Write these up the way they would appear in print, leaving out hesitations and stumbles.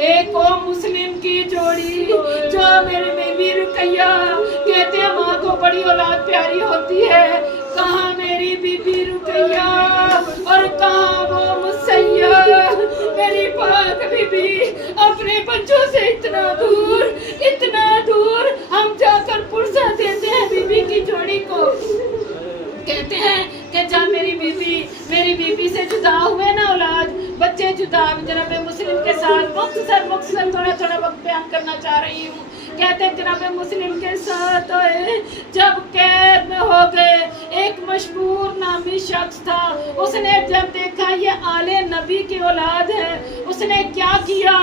एक वो मुस्लिम की जोड़ी जो मेरी बीबी रुकैया कहते हैं माँ को बड़ी औलाद प्यारी होती है, कहाँ मेरी बीबी रुकैया और कहाँ वो मुसैया मेरी पाक बीबी अपने बच्चों से इतना दूर हम जाकर पुरसा देते हैं बीबी की जोड़ी को। कहते हैं कि जब मेरी बीबी से जुदा हुए ना औलाद बच्चे जुदा, जनाब मुस्लिम के साथ मुख्तसर थोड़ा वक्त बयान करना चाह रही हूँ। कहते हैं जनाब मुस्लिम के साथ जब कैद में हो गए, एक मशहूर नामी शख्स था, उसने जब देखा ये आले नबी की औलाद है, उसने क्या किया,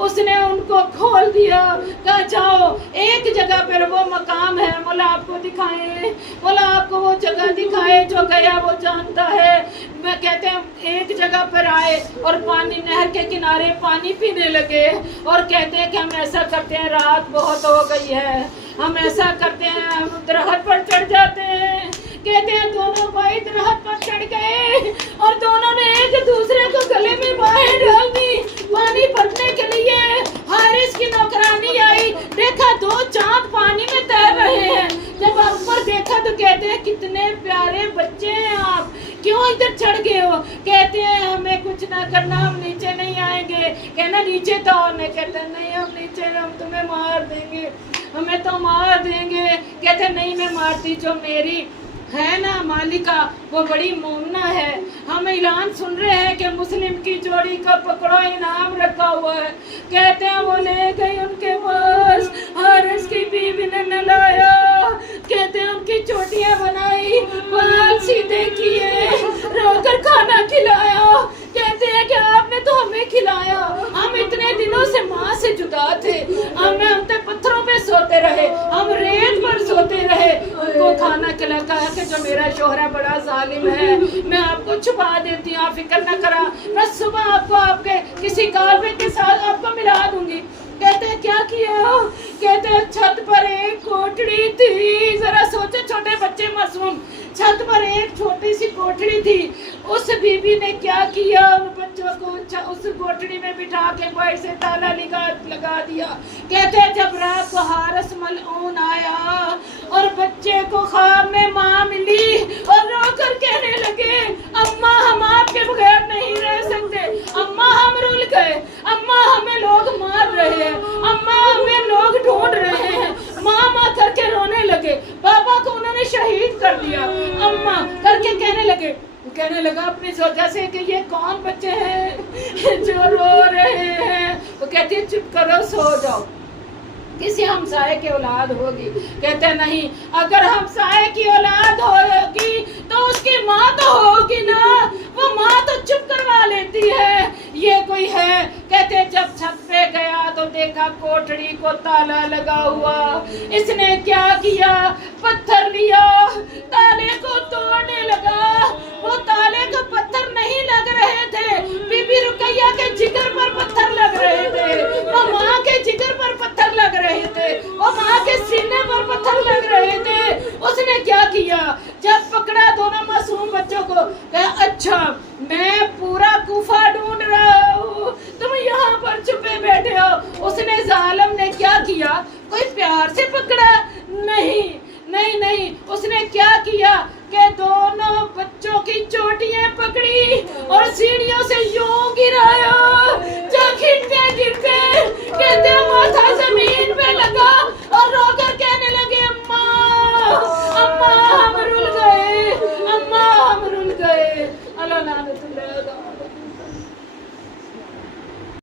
उसने उनको खोल दिया, कहा जाओ एक जगह पर वो मकाम है, मौला आपको दिखाए, मौला आपको वो जगह दिखाए, जो गया वो जानता है। मैं कहते हैं एक जगह पर आए और पानी नहर के किनारे पानी पीने लगे और कहते हैं कि हम ऐसा करते हैं, रात बहुत हो गई है, हम ऐसा करते हैं हम दरख्त पर चढ़ जाते हैं। कहते हैं दोनों भाई दरख्त पर चढ़ गए और दोनों ने एक दूसरे को गले में बाहें डाल दी पानी भरने के लिए। हारिस की नौकरानी आई, देखा दो चांद पानी में तैर रहे हैं। जब ऊपर देखा तो कहते हैं कितने प्यारे बच्चे हैं आप, क्यों इधर चढ़ गए हो? कहते हैं हमें कुछ ना करना, हम नीचे नहीं आएंगे। कहना नीचे तो और नहीं, कहते नहीं हम नीचे, हम तुम्हें मार देंगे, हमें तो मार देंगे। कहते नहीं मैं मारती, जो मेरी है ना मालिका वो बड़ी मोमना है। हम ऐलान सुन रहे हैं कि मुस्लिम की जोड़ी का पकड़ो, इनाम रखा हुआ है। कहते हैं वो ले गई उनके पास, हारिस की बीवी ने नहलाया, कहते हैं उनकी चोटियां बनाई, बाल सीधे किए, रोकर खाना खिलाया। कहते हैं कि आपने तो हमें खिलाया, हम इतने दिनों से माँ से जुदा थे, हम तक पत्थरों पे सोते रहे, हम रेत पर सोते रहे, उनको खाना खिला कि जो मेरा शोहरा बड़ा जालिम है, मैं आपको छुपा देती हूँ, आप फिक्र न करा, मैं सुबह आपको आपके किसी कारवे के साथ आपको मिला दूंगी। कहते हैं क्या किया? कहते हैं छत पर एक कोठड़ी थी, जरा सोचो छोटे बच्चे मासूम, छत पर एक छोटी सी कोठड़ी थी, उस बीबी ने क्या किया, उन बच्चों को उस कोठड़ी में बिठा के बाहर से ताला लगा दिया। कहते हैं जब रात को हारिस मलऊन आया और बच्चे को ख्वाब में माँ मिली और रोकर कहने लगे अम्मा हम आपके बगैर नहीं रह सकते, अम्मा हम रुल गए, अम्मा हमें लोग मार रहे हैं, अम्मा हमें लोग ढूंढ रहे हैं। माँ माँ करके रोने लगे, बाबा को उन्होंने शहीद कर दिया, अम्मा करके कहने लगा अपनी सोचा से कि ये कौन बच्चे हैं जो रो रहे हैं। वो कहती है चुप करो सो जाओ, किसी हमसाए की औलाद होगी। कहते नहीं, अगर हमसाए की औलाद होगी तो उसकी माँ तो होगी ना, वो माँ तो चुप करवा लेती है, ये कोई है। कहते जब छत पे गया तो देखा कोठड़ी को ताला लगा हुआ। इसने क्या किया, पत्थर लिया, ताले को तोड़ने लगा। वो ताले को पत्थर नहीं लग रहे थे, बीबी रुकैया के जिगर पर पत्थर लग रहे थे, वो माँ के जिगर पर पत्थर लग रहे थे, वो माँ के सीने पर पत्थर लग रहे थे। उसने क्या किया, जब पकड़ा दोनों मासूम बच्चों को, कहा अच्छा मैं पूरा कुफा ढूंढ रहा हूँ, तुम यहाँ पर छुपे बैठे हो। उसने जालिम ने क्या किया, कोई प्यार से पकड़ा? नहीं, उसने क्या किया कि दोनों बच्चों की चोटियां पकड़ी और सीढ़ियों से यूं गिराया, जो गिरते कहते माथा जमीन पे लगा और रोकर कहने लगे अम्मा हम रुल गए, अम्मा हम रुल गए। अल्लाह लानतुल्लाह।